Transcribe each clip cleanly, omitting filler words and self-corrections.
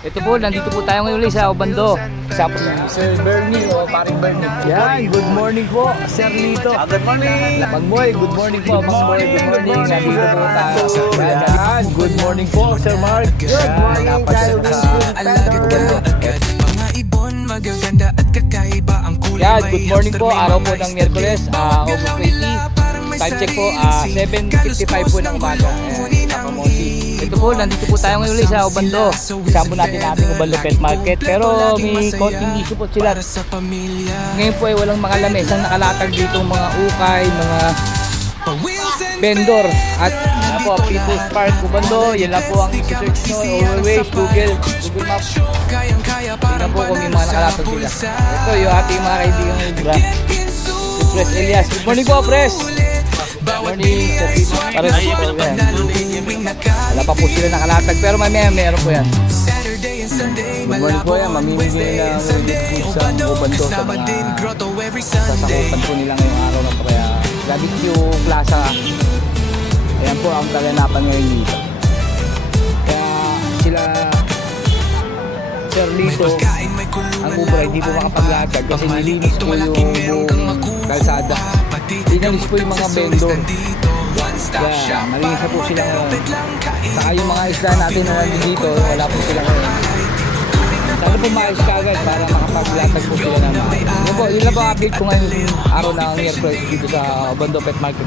Ito po, nandito po tayo ngayon ulit sa Obando. Kasama po si Sir Bernie o paring Bernie. Yan, good morning po, Sir Lito. Good morning! Pagboy, good morning po. Pagboy, good morning. Nandito po tayo. Yan, good morning po, Sir Mark. Good morning tayo. Mga ibon magaganda at kakaiba ang kulay. Yan, good morning po. Araw po ng Miyerkules, August 20. Time check po, 7:55 po ng umaga. Ito po, nandito po tayo ngayon ulit sa Obando. Kasama po natin ating Obando Pet Market. Pero may konting issue po sila. Ngayon po ay walang mga lamesang nakalatag dito, mga ukay, mga vendor. At yan po, People's Park Obando. Yan lang po ang isi-search nyo. Always Google Maps. Tingnan po kung may mga nakalatag sila. Ito yung ating mga kaibigan ng Ibra. Si Pres Elias. Good morning po, Pres! Good morning, Sir Tito. Pares po yan. Wala pa po sila nakalatag, pero mamaya meron po yan. Good morning po yan. Mamimigay na ng sa Obando sa mga sasakupan po nila ngayong araw na kaya Barbecue Plaza. Ayan po ang kaganapan ngayon dito. Kaya sila Sir Lito, ang Ubra hindi po makapaglatag kasi nilinis po yung buong kalsada. Nilinis po yung mga vendor. Kaya malinis na po sila ngayon. Saka yung mga isda natin na dito, wala po sila ngayon. Sana po maayos ka agad para makapaglatag po sila naman. Yun lang po update ko ngayon araw ng Miyerkules dito sa Obando Pet Market.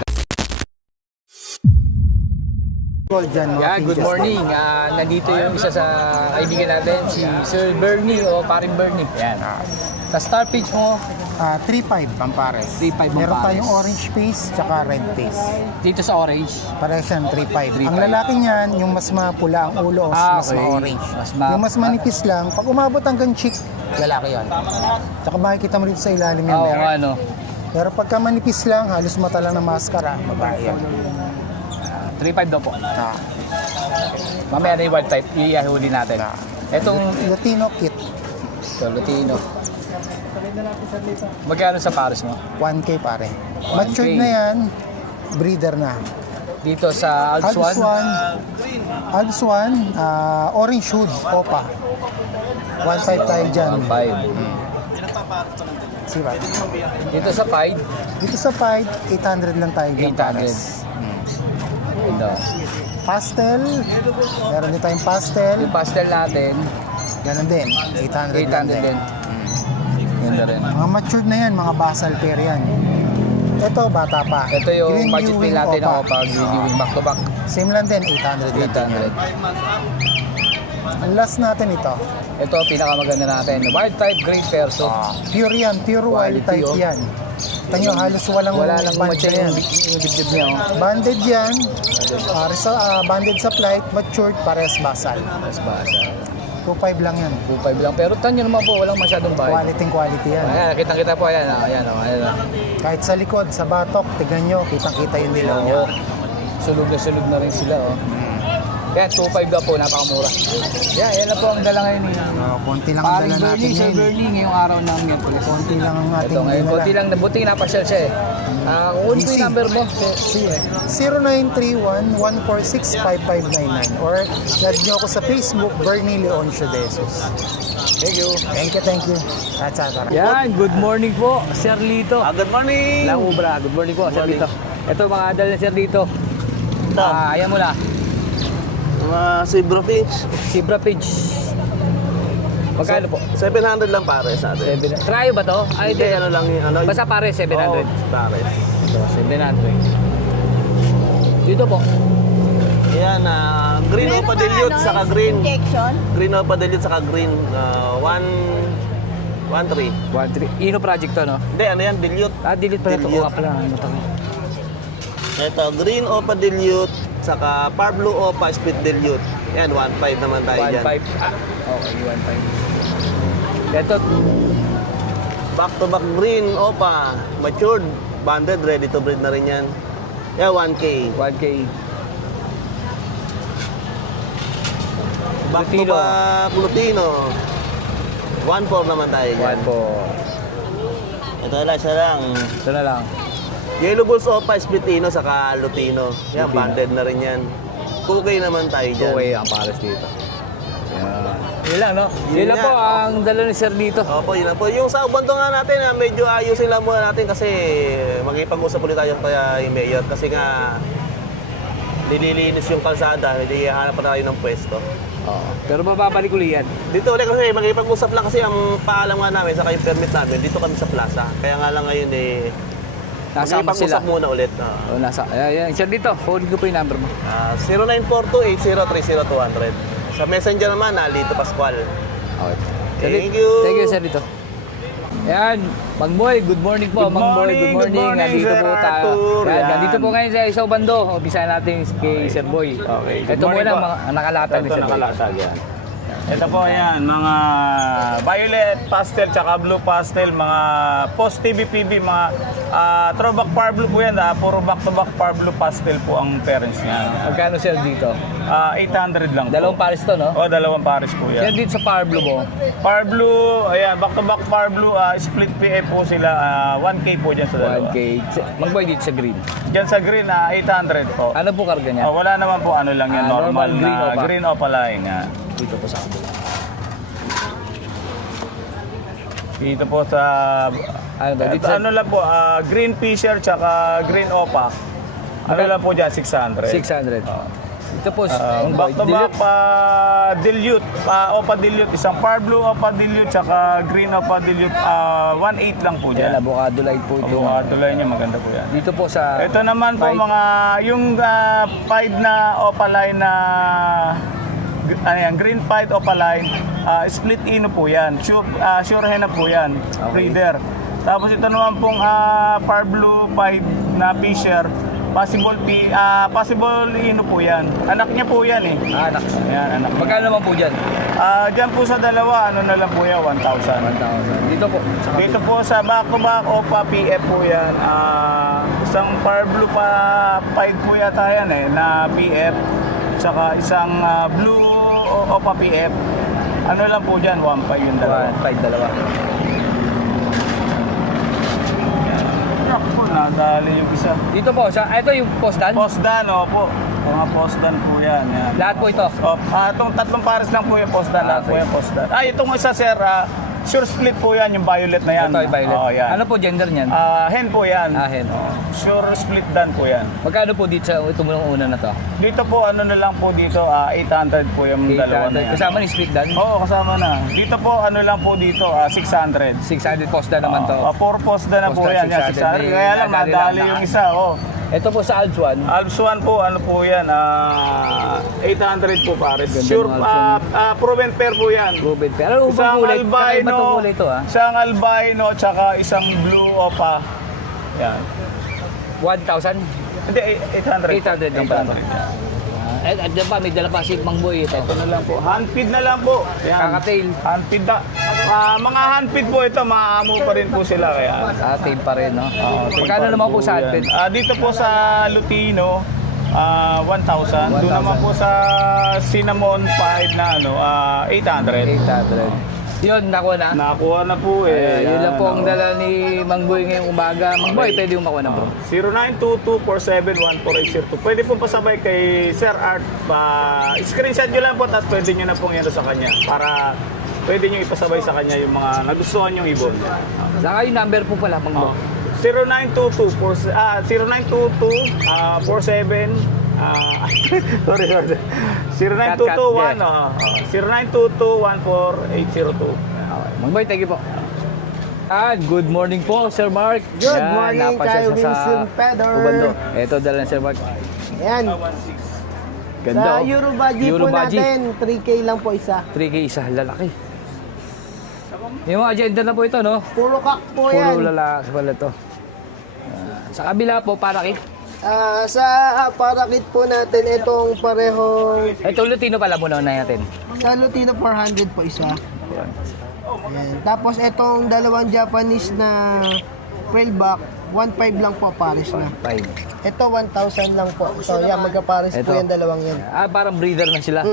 Yeah, good morning. Nandito yung isa sa kaibigan natin, si Sir Bernie o paring Bernie. Yan. Sa star page mo, 3.5 Pampares. 3.5 Meron Pampares. tayong orange face tsaka red face. Dito sa orange. Pares yan, 3.5. 3.5. Ang lalaki niyan, yung mas mapula ang ulo, mas okay. ma-orange. Mas yung mas manipis lang, pag umabot hanggang cheek, lalaki yan. Tsaka makikita mo dito sa ilalim yan, Oo, meron. ano. Pero pagka manipis lang, halos mata lang ng maskara, babae yan. 3.5 daw po. Ah, Mamaya na yung wild type, iahuli natin. Etong Latino kit, Lutino. Magkano sa pares mo? 1K pare. Matured 1K. na yan, breeder na. Dito sa Alps 1. Alps 1, orange hood, opa. 1.5 tayo dyan. 1.5. Siba. Dito sa Pied, Dito sa fight, 800 lang tayo dyan. 800. pares. Ito. Pastel, meron din tayong pastel. Yung pastel natin, Ganon din, 800 lang 800 din. din. Ganda rin. Mga matured na yan, mga basal pair yan. Ito, bata pa. Ito yung Green budget Ewing meal natin Opa. ako pag reviewing back to back. Same lang din, 800 lang din yan. 800. Ang last natin ito. Ito, pinakamaganda natin. Wild type Great Perso. Pure yan, pure wild Quality, type oh. yan. Tanyo, halos walang Wala lang band matcha yan. yung dibdib niya. Oh. Banded yan, banded sa flight, matured, pares basal. Mas basa. 2.5 lang yan. 2.5 lang. Pero tanyo naman po, walang masyadong bayad. Quality yan. Ayan, kitang-kita po. Ayan, ayan, ayan. Kahit sa likod, sa batok, tignan nyo, kitang-kita yung dilaw niya. Oo. Sulog na rin sila. Oh. Yan, 2.5 daw po, napakamura. Yan lang po ang dala ngayon ni Konti lang ang paring dala natin Bernie, Sir ngayon. Bernie, ngayong araw ng Miyerkules. Konti lang ang ating Ito ngayon, dinala. konti lang, buti napasyal siya eh. Kung Busy. yung number mo, 0931-146-5599 or add nyo ako sa Facebook, Bernie Leoncio de Jesus. thank you. Thank you. That's all. Yan, good morning po, Sir Lito. Good morning! Lang Ubra, good morning po, Sir Lito. Ito mga adal na Sir Lito. Ayan mo na, Mga Zebra Finch. Zebra Page. Magkano po? 700 lang pare sa atin. 7. Cryo ba to? Ay, Hindi, hindi. ano lang yung ano. Basta pare, 700. Pare. Ito, 700. Dito po. Yan, green Meron opa ka, dilute ano, saka green. injection? Green opa dilute saka green. 1-3. 1.3. Ino project to, no? Hindi, ano yan, dilute. Delete pala ito. Dilute. Oo nga pala. Ano to? Ito, green opa dilute saka par blue opa split dilute. Yan, 1.5 naman tayo dyan. 1.5. Okay, 1.5. Ito, Back to back green opa. Matured. Banded, ready to breed na rin yan. Yan, 1K. 1K. Back to Lutino. back Lutino. 1.4 naman tayo dyan. 1.4. Ito lang, isa lang. Ito na lang. Yellow Bulls Opa, Splitino, saka Lutino. Yan, Lutino. banded na rin yan. 2K naman tayo dyan. 2K ang pares dito. Yan. Yun lang, no? Yun lang po ang dala ni Sir dito. Opo, yun lang po. Yung sa ubando nga natin, medyo ayusin lang muna natin kasi magipag-usap ulit tayo kaya yung mayor kasi nga nililinis yung kalsada, hindi hanap pa tayo ng pwesto. Oo. Pero bababalik ulit yan. Dito ulit kasi magipag-usap lang kasi ang paalam nga namin sa yung permit namin, dito kami sa plaza. Kaya nga lang ngayon Nasama sila. magipag-usap muna ulit. Oh, nasa. Ayan, Sir dito. Hold ko po yung number mo. 0942-8030-200. Sa messenger naman, Lito Pascual. Okay. Thank you. Thank you, Sir dito. Ayan, Mang Boy, good morning po. Good Mang Boy, morning, good morning. good morning, Nandito Sir po tayo. Arthur. Ayan, Yan. nandito po ngayon sa isang bando. Umpisa natin kay Sir Boy. Okay, good Ito morning muna po. ang nakalatag ni Ito Sir Boy. nakalatag yan. Ito po yan, mga violet pastel tsaka blue pastel, mga post TVPB, mga throwback par blue po yan. Puro back-to-back par blue pastel po ang parents niya. Magkano, Sir, dito? 800 lang po. Dalawang pares to, no? O, dalawang pares po Sir, yan. dito sa Power Blue mo, Par blue, ayan, back-to-back par blue, split PA po sila, 1K po dyan sa dalawa. 1K. Mang Boy, dito sa green. Dyan sa green, 800 po. Ano po karga niya? Wala naman po ano lang yan, normal normal green na opa. green opaline. Dito po sa kabila. Dito po sa Ano to? Dito ito, sa ano lang po, green fisher tsaka green opa. Ano Okay. lang po dyan, 600. 600. Dito po, Mang Boy, Back to back dilute, opa dilute, isang par blue opa dilute tsaka green opa dilute, 1.8 lang po Yan, dyan. avocado light po ito. Tulay niya, maganda po yan. Dito po sa... Ito naman po Five. mga yung pied na opaline na ano yan, green pied opaline, split ino po yan. Sure hen na po yan, breeder. Tapos ito naman pong par blue pied na fisher, possible ino po yan. Anak niya po yan eh. Anak. Ayan, anak. Magkano naman po dyan? Diyan po sa dalawa, ano na lang po yan, 1,000. 1,000. Dito po. Sa kabila. Dito po sa back-to-back OPA PF po yan. Isang par blue pa pied po yata yan eh, na PF. Tsaka isang blue OPA PF. Ano lang po dyan, 1.5 yung dalawa. 1,500, dalawa. Rock po, nadali yung isa. Dito po, ito yung postdan. Postdan, opo. Mga postdan po yan. Lahat po ito. Itong tatlong pares lang po yung postdan. Lahat po yung postdan. Itong isa sir, sure split po yan, yung violet na yan. Ito yung violet. Oo, yan. Ano po gender niyan? Hen po yan. Hen. Sure split dan po yan. Magkano po dito sa ito mong una na to? Dito po, ano na lang po dito, 800 po yung dalawa na yan. Kasama ni split dan? Oo, kasama na. Dito po, ano lang po dito, 600. 600 postdan naman to. Purpose na po Postdan, yan. 600. 600. Kaya lang, Nadali nadali lang. yung isa. Ito po sa Alps 1. Alps 1 po, ano po yan, 800 po pares. Ganda Sure, ng Alps proven pair po yan. Ruben. Pero ubang Isang kulay. Kakaiba albino, itong kulay ito isang albino, tsaka isang blue opa. Yan. 1,000? Hindi, 800. 800 lang pala. At dyan pa, may dala pa si Mang Boy ito. Ito na lang po. Handfeed na lang po. Yan. Kakatail. Handfeed na. Mga handfeed po ito, maamo pa rin po sila. Kaya. Kakatail pa rin, no? tail Magkano pa naman po yan. sa Alpid? Dito po sa Lutino, 1,000. Doon 1,000. naman po sa Cinnamon 5 na 800. 800. Yun, nakuha na. Nakakuha na po eh. Yun lang po ang dala ni Mang Boy ngayong umaga. Mang Boy, pwede yung makuha na bro. 0922-471482. Pwede pong pasabay kay Sir Art. Screenshot nyo lang po, tapos pwede nyo na pong yan sa kanya. Para pwede nyo ipasabay sa kanya yung mga nagustuhan yung ibon. Saka yung number po pala, Mang Boy. 0922-47 sorry. 0922-14802. Mang Boy, thank you po. Good morning po, Sir Mark. Good morning napasyal kay siya Wilson Pedro. Ubando. Ito, dala ni Sir Mark. Ayan. Ganda. Sa oh. Eurobaji po Eurobaji. natin, 3K lang po isa. 3K isa, lalaki. Yung mga agenda na po ito, no? Puro kak po yan. Puro lalaki pala ito. Sa kabila po, parakit. Sa parakit po natin, itong parehong Ito, Lutino pala muna natin. sa Lutino 400 po isa. Ayan. Tapos itong dalawang Japanese na Pearlback, 1.5 lang po pares na. 5. Ito 1,000 lang po. So yan, magkapares po Ito. yung dalawang yan. Parang breeder na sila.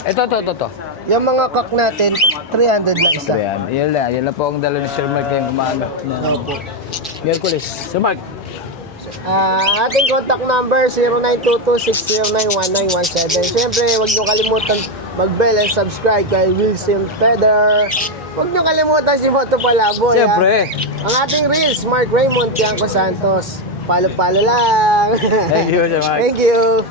Ito. Yung mga kak natin, 300 lang isa. Ayan, yan lang po ang dala ni Sir Mark ngayong umaga. Miyerkules. Sir Mark, Ating contact number 0922-609-1917. Siyempre, huwag nyo kalimutan mag-bell and subscribe kay Wilson Feder. Huwag nyo kalimutan si Moto Palaboy. Siyempre. Ang ating Reels, Mark Raymond Tiangco Santos. Palo-palo lang. Thank you, Sir Mark. Thank you.